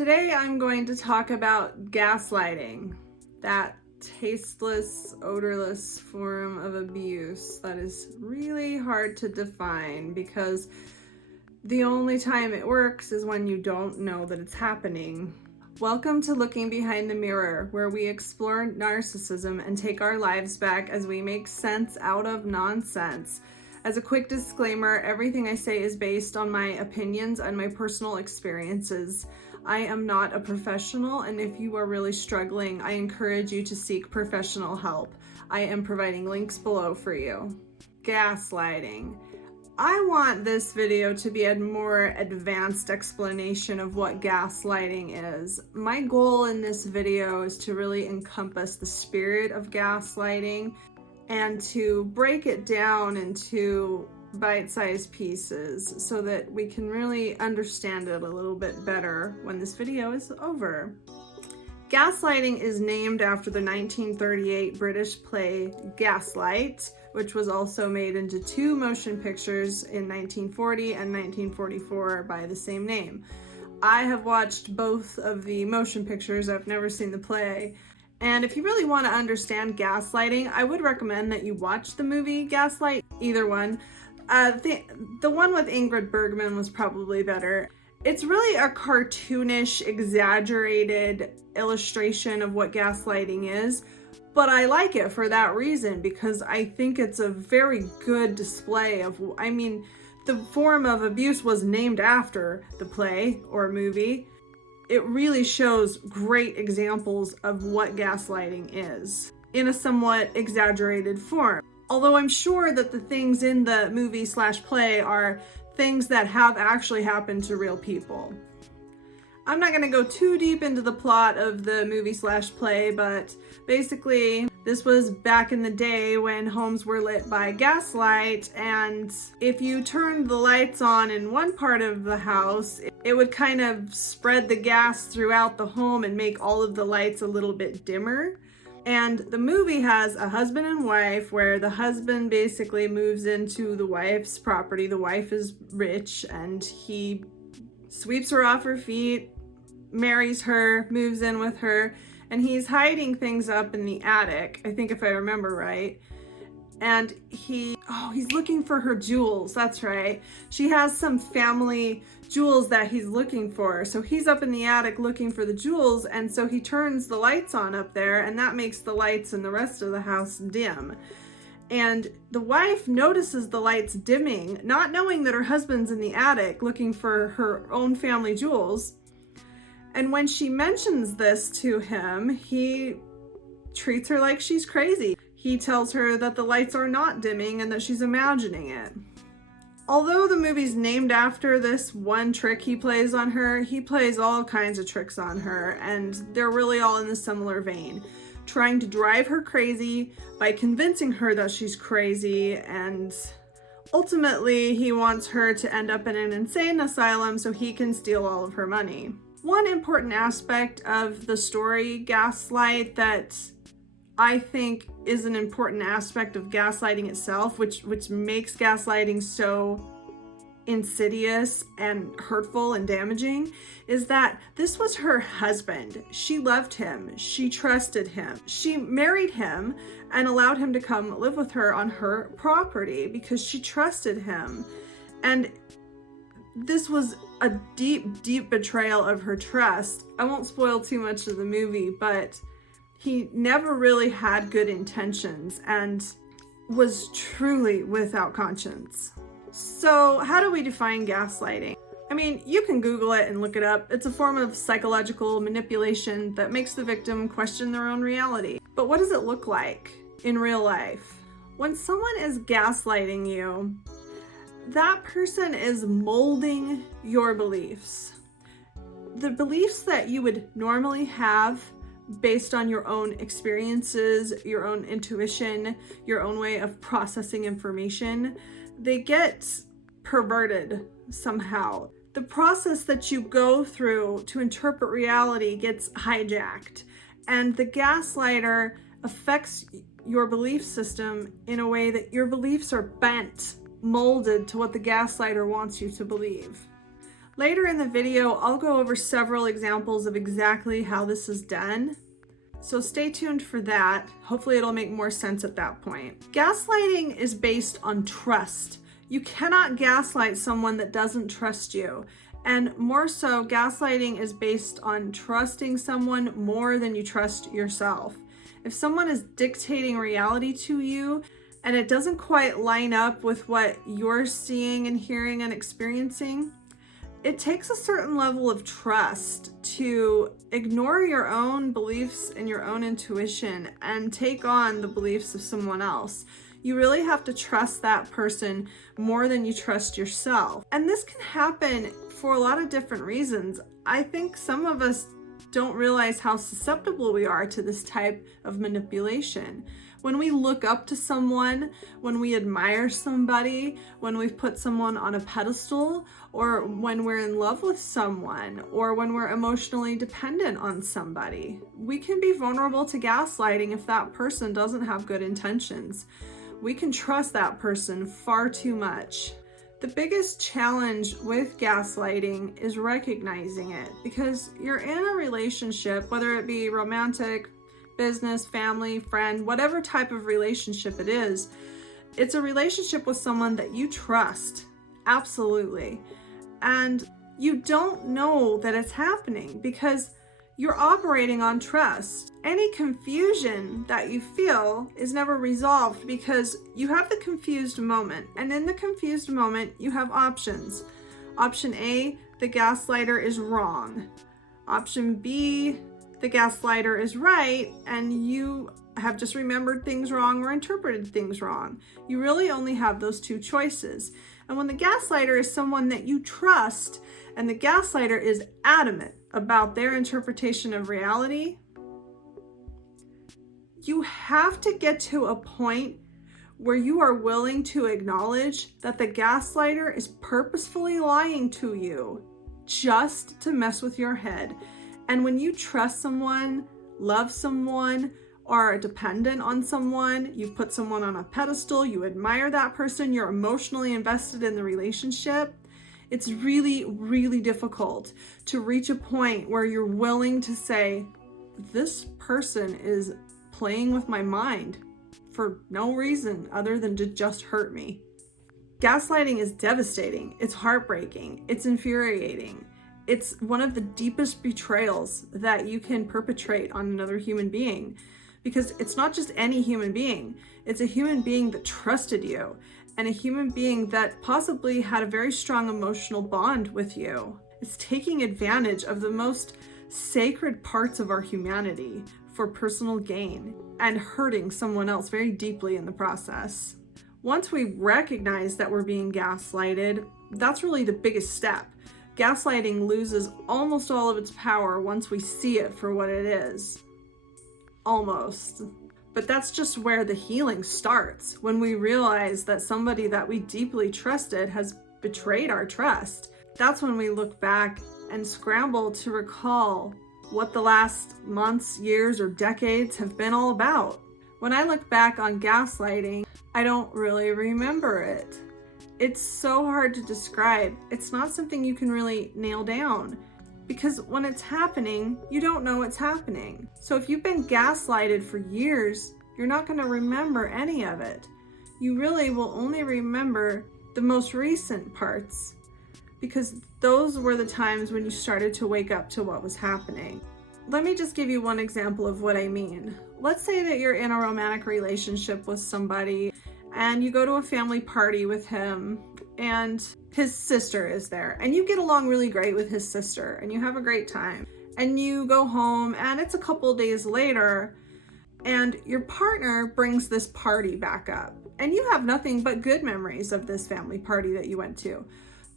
Today I'm going to talk about gaslighting, that tasteless, odorless form of abuse that is really hard to define because the only time it works is when you don't know that it's happening. Welcome to Looking Behind the Mirror, where we explore narcissism and take our lives back as we make sense out of nonsense. As a quick disclaimer, everything I say is based on my opinions and my personal experiences. I am not a professional, and if you are really struggling, I encourage you to seek professional help. I am providing links below for you. Gaslighting. I want this video to be a more advanced explanation of what gaslighting is. My goal in this video is to really encompass the spirit of gaslighting and to break it down into bite-sized pieces so that we can really understand it a little bit better when this video is over. Gaslighting is named after the 1938 British play Gaslight, which was also made into two motion pictures in 1940 and 1944 by the same name. I have watched both of the motion pictures. I've never seen the play. And if you really want to understand gaslighting, I would recommend that you watch the movie Gaslight, either one. The one with Ingrid Bergman was probably better. It's really a cartoonish, exaggerated illustration of what gaslighting is, but I like it for that reason because I think it's a very good display of, the form of abuse was named after the play or movie. It really shows great examples of what gaslighting is in a somewhat exaggerated form. Although I'm sure that the things in the movie/play are things that have actually happened to real people. I'm not going to go too deep into the plot of the movie/play, but basically this was back in the day when homes were lit by gaslight, and if you turned the lights on in one part of the house, it would kind of spread the gas throughout the home and make all of the lights a little bit dimmer. And the movie has a husband and wife where the husband basically moves into the wife's property. The wife is rich and he sweeps her off her feet, marries her, moves in with her, and he's hiding things up in the attic, I think if I remember right. And he's looking for her jewels, that's right. She has some family jewels that he's looking for. So he's up in the attic looking for the jewels, and so he turns the lights on up there, and that makes the lights in the rest of the house dim. And the wife notices the lights dimming, not knowing that her husband's in the attic looking for her own family jewels. And when she mentions this to him, he treats her like she's crazy. He tells her that the lights are not dimming and that she's imagining it. Although the movie's named after this one trick he plays on her, he plays all kinds of tricks on her, and they're really all in a similar vein. Trying to drive her crazy by convincing her that she's crazy, and ultimately he wants her to end up in an insane asylum so he can steal all of her money. One important aspect of the story, Gaslight, that I think is an important aspect of gaslighting itself, which makes gaslighting so insidious and hurtful and damaging, is that this was her husband. She loved him. She trusted him. She married him and allowed him to come live with her on her property because she trusted him. And this was a deep, deep betrayal of her trust. I won't spoil too much of the movie, but he never really had good intentions and was truly without conscience. So how do we define gaslighting? You can Google it and look it up. It's a form of psychological manipulation that makes the victim question their own reality. But what does it look like in real life? When someone is gaslighting you, that person is molding your beliefs. The beliefs that you would normally have based on your own experiences, your own intuition, your own way of processing information, they get perverted somehow. The process that you go through to interpret reality gets hijacked, and the gaslighter affects your belief system in a way that your beliefs are bent, molded to what the gaslighter wants you to believe. Later in the video, I'll go over several examples of exactly how this is done. So stay tuned for that. Hopefully it'll make more sense at that point. Gaslighting is based on trust. You cannot gaslight someone that doesn't trust you. And more so, gaslighting is based on trusting someone more than you trust yourself. If someone is dictating reality to you and it doesn't quite line up with what you're seeing and hearing and experiencing, it takes a certain level of trust to ignore your own beliefs and your own intuition and take on the beliefs of someone else. You really have to trust that person more than you trust yourself. And this can happen for a lot of different reasons. I think some of us don't realize how susceptible we are to this type of manipulation. When we look up to someone, when we admire somebody, when we've put someone on a pedestal, or when we're in love with someone, or when we're emotionally dependent on somebody, we can be vulnerable to gaslighting if that person doesn't have good intentions. We can trust that person far too much. The biggest challenge with gaslighting is recognizing it, because you're in a relationship, whether it be romantic, business, family, friend, whatever type of relationship it is, it's a relationship with someone that you trust, absolutely. And you don't know that it's happening because you're operating on trust. Any confusion that you feel is never resolved because you have the confused moment. And in the confused moment, you have options. Option A, the gaslighter is wrong. Option B, the gaslighter is right and you have just remembered things wrong or interpreted things wrong. You really only have those two choices. And when the gaslighter is someone that you trust and the gaslighter is adamant about their interpretation of reality, you have to get to a point where you are willing to acknowledge that the gaslighter is purposefully lying to you just to mess with your head. And when you trust someone, love someone, or are dependent on someone, you've put someone on a pedestal, you admire that person, you're emotionally invested in the relationship, it's really, really difficult to reach a point where you're willing to say, this person is playing with my mind for no reason other than to just hurt me. Gaslighting is devastating. It's heartbreaking. It's infuriating. It's one of the deepest betrayals that you can perpetrate on another human being, because it's not just any human being. It's a human being that trusted you and a human being that possibly had a very strong emotional bond with you. It's taking advantage of the most sacred parts of our humanity for personal gain and hurting someone else very deeply in the process. Once we recognize that we're being gaslighted, that's really the biggest step. Gaslighting loses almost all of its power once we see it for what it is. Almost. But that's just where the healing starts, when we realize that somebody that we deeply trusted has betrayed our trust. That's when we look back and scramble to recall what the last months, years, or decades have been all about. When I look back on gaslighting, I don't really remember it. It's so hard to describe. It's not something you can really nail down, because when it's happening, you don't know it's happening. So if you've been gaslighted for years, you're not going to remember any of it. You really will only remember the most recent parts, because those were the times when you started to wake up to what was happening. Let me just give you one example of what I mean. Let's say that you're in a romantic relationship with somebody and you go to a family party with him and his sister is there and you get along really great with his sister and you have a great time, and you go home and it's a couple days later and your partner brings this party back up and you have nothing but good memories of this family party that you went to.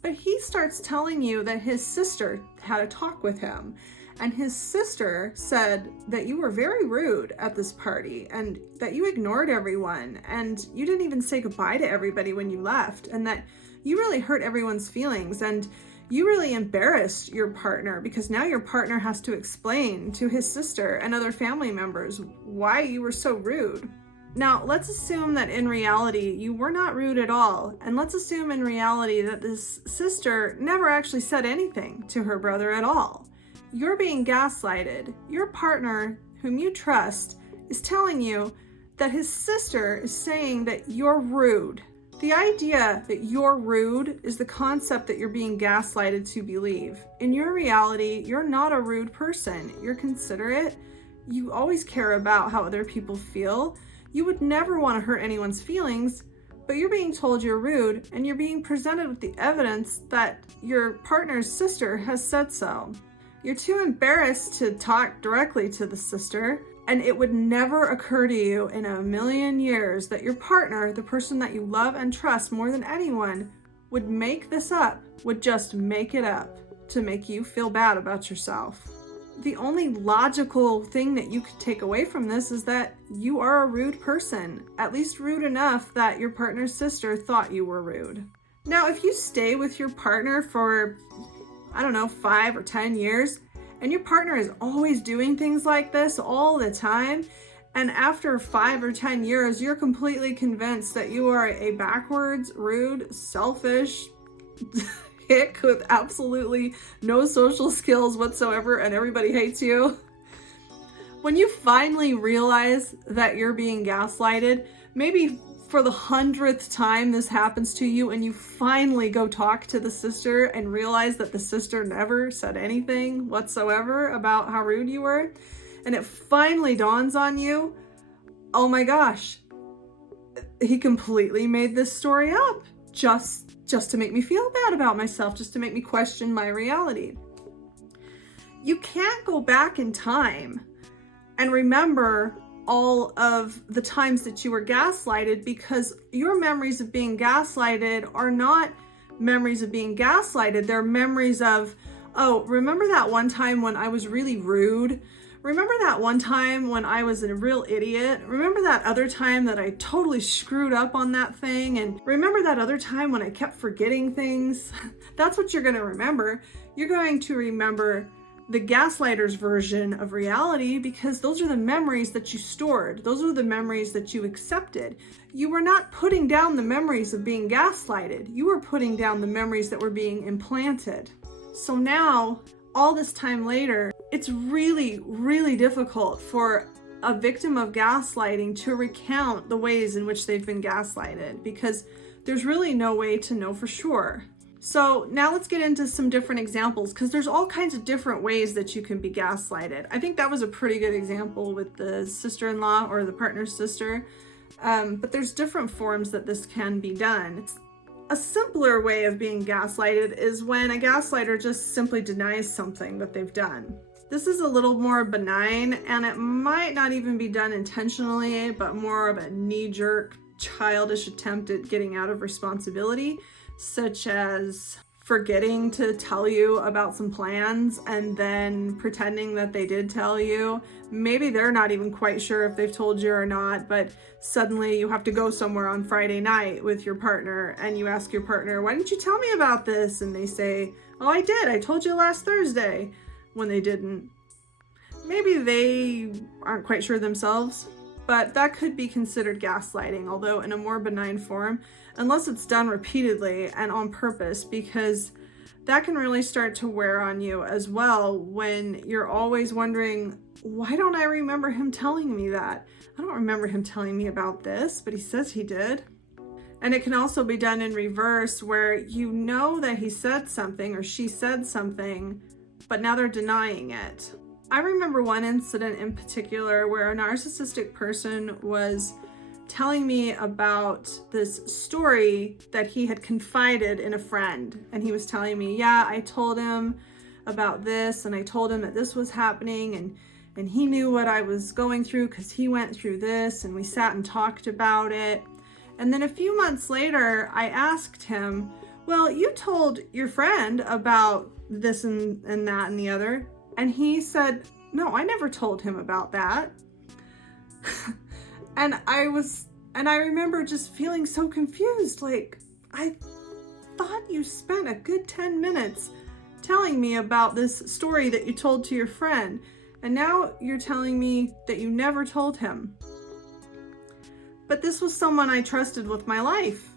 But he starts telling you that his sister had a talk with him, and his sister said that you were very rude at this party and that you ignored everyone and you didn't even say goodbye to everybody when you left, and that you really hurt everyone's feelings and you really embarrassed your partner, because now your partner has to explain to his sister and other family members why you were so rude. Now, let's assume that in reality, you were not rude at all. And let's assume in reality that this sister never actually said anything to her brother at all. You're being gaslighted. Your partner, whom you trust, is telling you that his sister is saying that you're rude. The idea that you're rude is the concept that you're being gaslighted to believe. In your reality, you're not a rude person. You're considerate. You always care about how other people feel. You would never want to hurt anyone's feelings, but you're being told you're rude, and you're being presented with the evidence that your partner's sister has said so. You're too embarrassed to talk directly to the sister, and it would never occur to you in a million years that your partner, the person that you love and trust more than anyone, would make this up, would just make it up to make you feel bad about yourself. The only logical thing that you could take away from this is that you are a rude person, at least rude enough that your partner's sister thought you were rude. Now, if you stay with your partner for, 5 or 10 years, and your partner is always doing things like this all the time, and after 5 or 10 years, you're completely convinced that you are a backwards, rude, selfish hick with absolutely no social skills whatsoever, and everybody hates you. When you finally realize that you're being gaslighted, maybe for the 100th time this happens to you, and you finally go talk to the sister and realize that the sister never said anything whatsoever about how rude you were, and it finally dawns on you, oh my gosh, he completely made this story up just to make me feel bad about myself, just to make me question my reality. You can't go back in time and remember all of the times that you were gaslighted, because your memories of being gaslighted are not memories of being gaslighted. They're memories of, oh, remember that one time when I was really rude? Remember that one time when I was a real idiot? Remember that other time that I totally screwed up on that thing? And remember that other time when I kept forgetting things? That's what you're going to remember. You're going to remember the gaslighter's version of reality, because those are the memories that you stored. Those are the memories that you accepted. You were not putting down the memories of being gaslighted. You were putting down the memories that were being implanted. So now, all this time later, it's really, really difficult for a victim of gaslighting to recount the ways in which they've been gaslighted, because there's really no way to know for sure. So now let's get into some different examples, because there's all kinds of different ways that you can be gaslighted. I think that was a pretty good example with the sister-in-law or the partner's sister, but there's different forms that this can be done. A simpler way of being gaslighted is when a gaslighter just simply denies something that they've done. This is a little more benign, and it might not even be done intentionally, but more of a knee-jerk, childish attempt at getting out of responsibility, such as forgetting to tell you about some plans and then pretending that they did tell you. Maybe they're not even quite sure if they've told you or not, but suddenly you have to go somewhere on Friday night with your partner, and you ask your partner, why didn't you tell me about this? And they say, oh, I did. I told you last Thursday, when they didn't. Maybe they aren't quite sure themselves, but that could be considered gaslighting, although in a more benign form, unless it's done repeatedly and on purpose, because that can really start to wear on you as well when you're always wondering, why don't I remember him telling me that? I don't remember him telling me about this, but he says he did. And it can also be done in reverse, where you know that he said something or she said something, but now they're denying it. I remember one incident in particular where a narcissistic person was telling me about this story that he had confided in a friend. And he was telling me, yeah, I told him about this, and I told him that this was happening, and he knew what I was going through because he went through this, and we sat and talked about it. And then a few months later, I asked him, well, you told your friend about this and that and the other. And he said, no, I never told him about that. And I remember just feeling so confused. Like, I thought you spent a good 10 minutes telling me about this story that you told to your friend, and now you're telling me that you never told him. But this was someone I trusted with my life.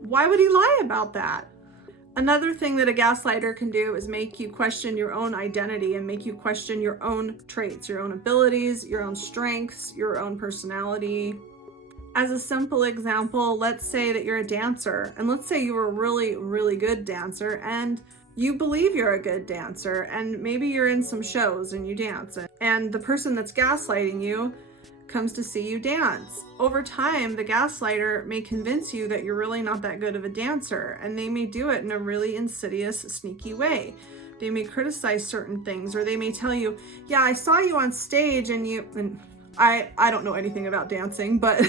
Why would he lie about that? Another thing that a gaslighter can do is make you question your own identity and make you question your own traits, your own abilities, your own strengths, your own personality. As a simple example, let's say that you're a dancer, and let's say you're a really, really good dancer, and you believe you're a good dancer, and maybe you're in some shows and you dance, and the person that's gaslighting you comes to see you dance. Over time, the gaslighter may convince you that you're really not that good of a dancer, and they may do it in a really insidious, sneaky way. They may criticize certain things, or they may tell you, yeah, I saw you on stage and I don't know anything about dancing, but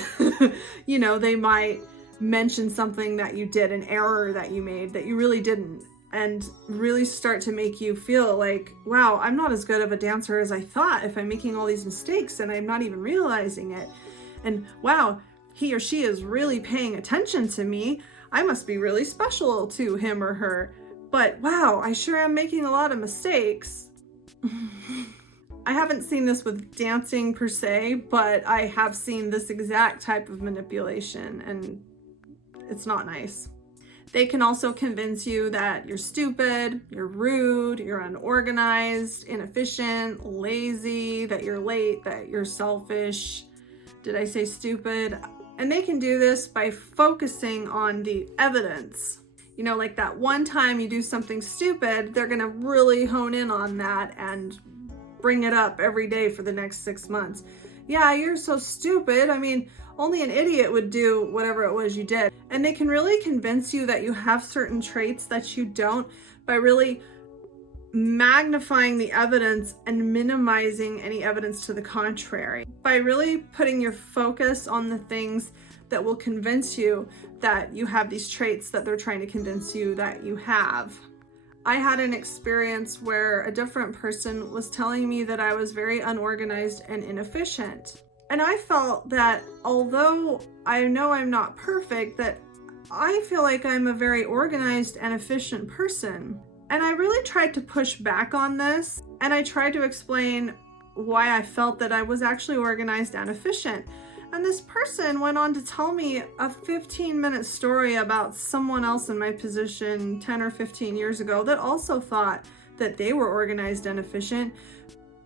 you know, they might mention something that you did, an error that you made that you really didn't, and really start to make you feel like, wow, I'm not as good of a dancer as I thought if I'm making all these mistakes and I'm not even realizing it. And wow, he or she is really paying attention to me. I must be really special to him or her. But wow, I sure am making a lot of mistakes. I haven't seen this with dancing per se, but I have seen this exact type of manipulation, and it's not nice. They can also convince you that you're stupid, you're rude, you're unorganized, inefficient, lazy, that you're late, that you're selfish. Did I say stupid? And they can do this by focusing on the evidence. You know, like that one time you do something stupid, they're gonna really hone in on that and bring it up every day for the next 6 months. Yeah, you're so stupid. I mean, only an idiot would do whatever it was you did. And they can really convince you that you have certain traits that you don't by really magnifying the evidence and minimizing any evidence to the contrary. By really putting your focus on the things that will convince you that you have these traits that they're trying to convince you that you have. I had an experience where a different person was telling me that I was very unorganized and inefficient. And I felt that although I know I'm not perfect, that I feel like I'm a very organized and efficient person. And I really tried to push back on this, and I tried to explain why I felt that I was actually organized and efficient. And this person went on to tell me a 15-minute story about someone else in my position 10 or 15 years ago that also thought that they were organized and efficient,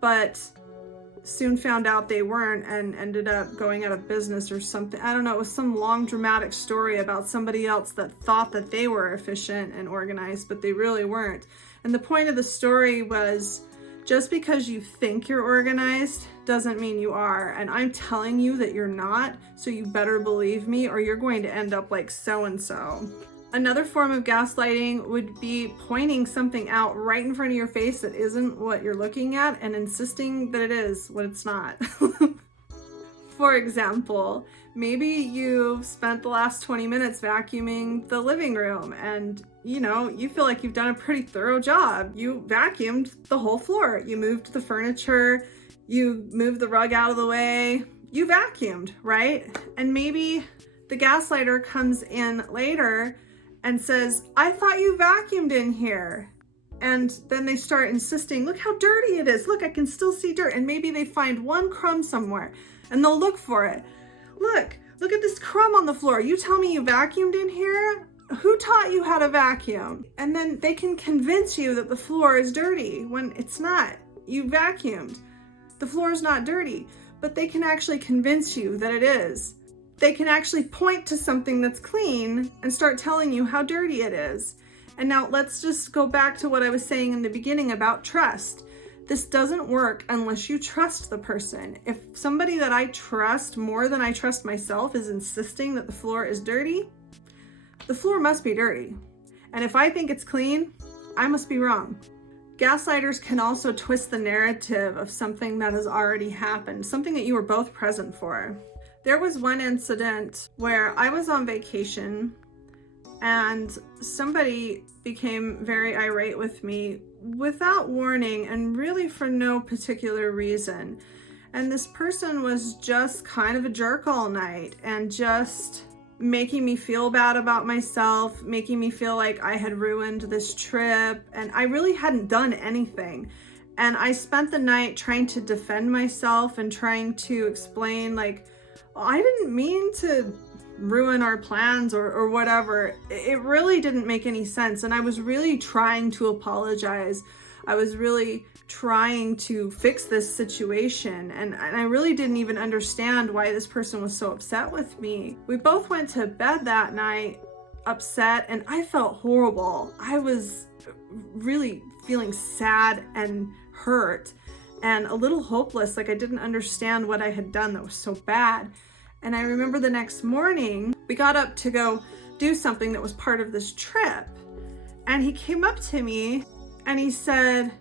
but soon found out they weren't and ended up going out of business or something. I don't know, it was some long dramatic story about somebody else that thought that they were efficient and organized, but they really weren't. And the point of the story was, just because you think you're organized doesn't mean you are. And I'm telling you that you're not, so you better believe me or you're going to end up like so-and-so. Another form of gaslighting would be pointing something out right in front of your face that isn't what you're looking at and insisting that it is what it's not. For example, maybe you've spent the last 20 minutes vacuuming the living room and you feel like you've done a pretty thorough job. You vacuumed the whole floor. You moved the furniture, you moved the rug out of the way, you vacuumed, right? And maybe the gaslighter comes in later and says, I thought you vacuumed in here. And then they start insisting, look how dirty it is. Look, I can still see dirt. And maybe they find one crumb somewhere and they'll look for it. Look at this crumb on the floor. You tell me you vacuumed in here? Who taught you how to vacuum? And then they can convince you that the floor is dirty when it's not. You vacuumed. The floor is not dirty, but they can actually convince you that it is. They can actually point to something that's clean and start telling you how dirty it is. And now let's just go back to what I was saying in the beginning about trust. This doesn't work unless you trust the person. If somebody that I trust more than I trust myself is insisting that the floor is dirty, the floor must be dirty. And if I think it's clean, I must be wrong. Gaslighters can also twist the narrative of something that has already happened, something that you were both present for. There was one incident where I was on vacation and somebody became very irate with me without warning and really for no particular reason. And this person was just kind of a jerk all night and just making me feel bad about myself, making me feel like I had ruined this trip, and I really hadn't done anything. And I spent the night trying to defend myself and trying to explain like, I didn't mean to ruin our plans or whatever. It really didn't make any sense. And I was really trying to apologize. I was really trying to fix this situation. And I really didn't even understand why this person was so upset with me. We both went to bed that night upset, and I felt horrible. I was really feeling sad and hurt and a little hopeless. Like I didn't understand what I had done that was so bad. And I remember the next morning, we got up to go do something that was part of this trip. And he came up to me and he said,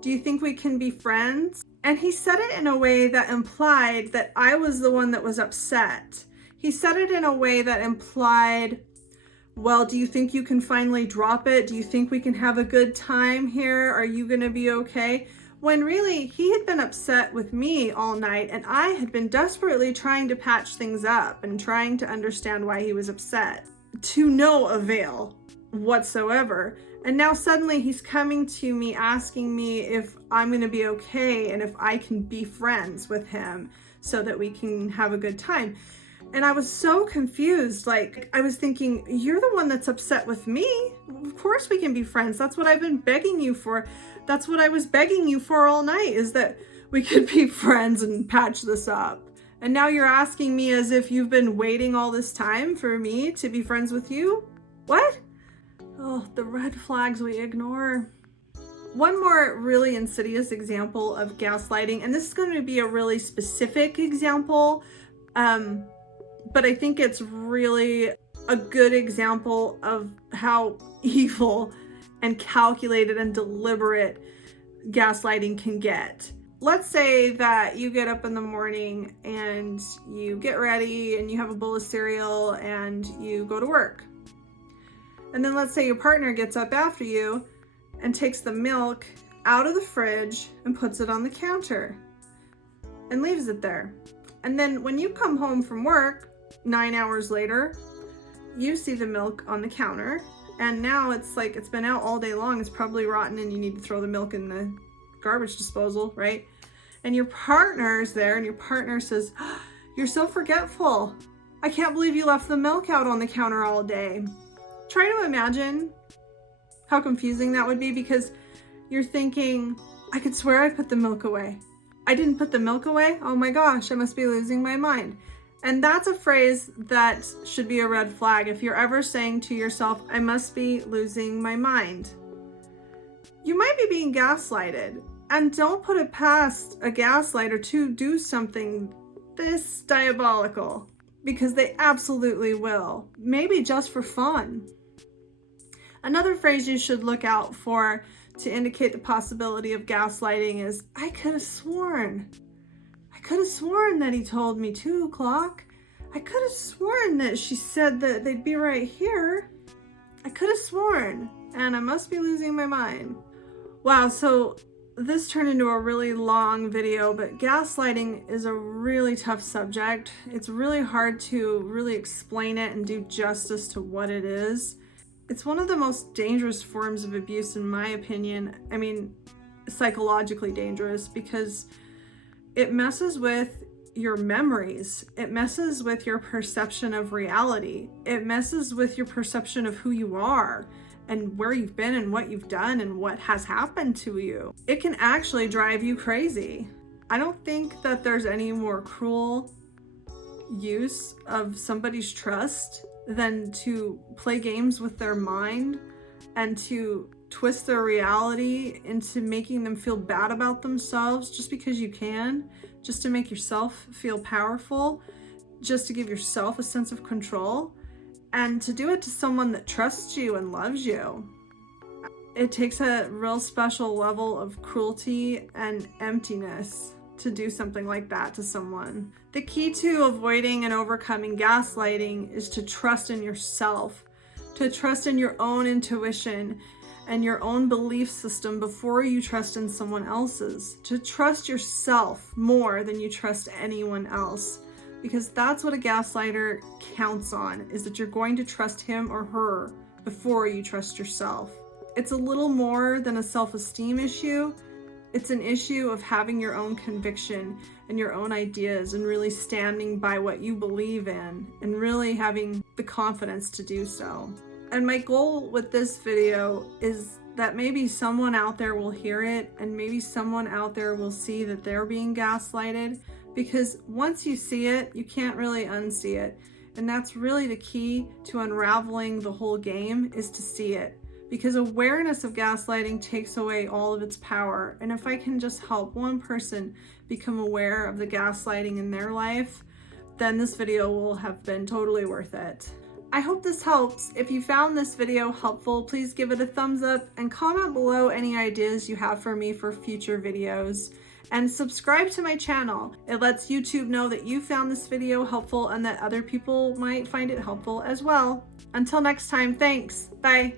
"Do you think we can be friends?" And he said it in a way that implied that I was the one that was upset. He said it in a way that implied, well, do you think you can finally drop it? Do you think we can have a good time here? Are you gonna be okay? When really, he had been upset with me all night, and I had been desperately trying to patch things up and trying to understand why he was upset, to no avail whatsoever. And now suddenly he's coming to me asking me if I'm gonna be okay and if I can be friends with him so that we can have a good time. And I was so confused. Like, I was thinking, you're the one that's upset with me. Of course we can be friends. That's what I've been begging you for. That's what I was begging you for all night, is that we could be friends and patch this up. And now you're asking me as if you've been waiting all this time for me to be friends with you? What? Oh, the red flags we ignore. One more really insidious example of gaslighting, and this is going to be a really specific example, but I think it's really a good example of how evil and calculated and deliberate gaslighting can get. Let's say that you get up in the morning and you get ready and you have a bowl of cereal and you go to work. And then let's say your partner gets up after you and takes the milk out of the fridge and puts it on the counter and leaves it there. And then when you come home from work 9 hours later, you see the milk on the counter, and now it's like it's been out all day long. It's probably rotten and you need to throw the milk in the garbage disposal, right? And your partner's there and your partner says, "You're so forgetful. I can't believe you left the milk out on the counter all day." Try to imagine how confusing that would be, because you're thinking, I could swear I put the milk away. I didn't put the milk away? Oh my gosh, I must be losing my mind. And that's a phrase that should be a red flag. If you're ever saying to yourself, I must be losing my mind, you might be being gaslighted. And don't put it past a gaslighter to do something this diabolical, because they absolutely will. Maybe just for fun. Another phrase you should look out for to indicate the possibility of gaslighting is, I could have sworn that he told me 2 o'clock. I could have sworn that she said that they'd be right here. I could have sworn, and I must be losing my mind. Wow, so this turned into a really long video, but gaslighting is a really tough subject. It's really hard to really explain it and do justice to what it is. It's one of the most dangerous forms of abuse, in my opinion. I mean, psychologically dangerous, because it messes with your memories. It messes with your perception of reality. It messes with your perception of who you are and where you've been and what you've done and what has happened to you. It can actually drive you crazy. I don't think that there's any more cruel use of somebody's trust than to play games with their mind and to twist their reality into making them feel bad about themselves just because you can, just to make yourself feel powerful, just to give yourself a sense of control, and to do it to someone that trusts you and loves you. It takes a real special level of cruelty and emptiness to do something like that to someone. The key to avoiding and overcoming gaslighting is to trust in yourself, to trust in your own intuition and your own belief system before you trust in someone else's, to trust yourself more than you trust anyone else, because that's what a gaslighter counts on, is that you're going to trust him or her before you trust yourself. It's a little more than a self-esteem issue. It's an issue of having your own conviction and your own ideas and really standing by what you believe in and really having the confidence to do so. And my goal with this video is that maybe someone out there will hear it and maybe someone out there will see that they're being gaslighted, because once you see it, you can't really unsee it. And that's really the key to unraveling the whole game, is to see it. Because awareness of gaslighting takes away all of its power. And if I can just help one person become aware of the gaslighting in their life, then this video will have been totally worth it. I hope this helps. If you found this video helpful, please give it a thumbs up and comment below any ideas you have for me for future videos. And subscribe to my channel. It lets YouTube know that you found this video helpful and that other people might find it helpful as well. Until next time, thanks. Bye.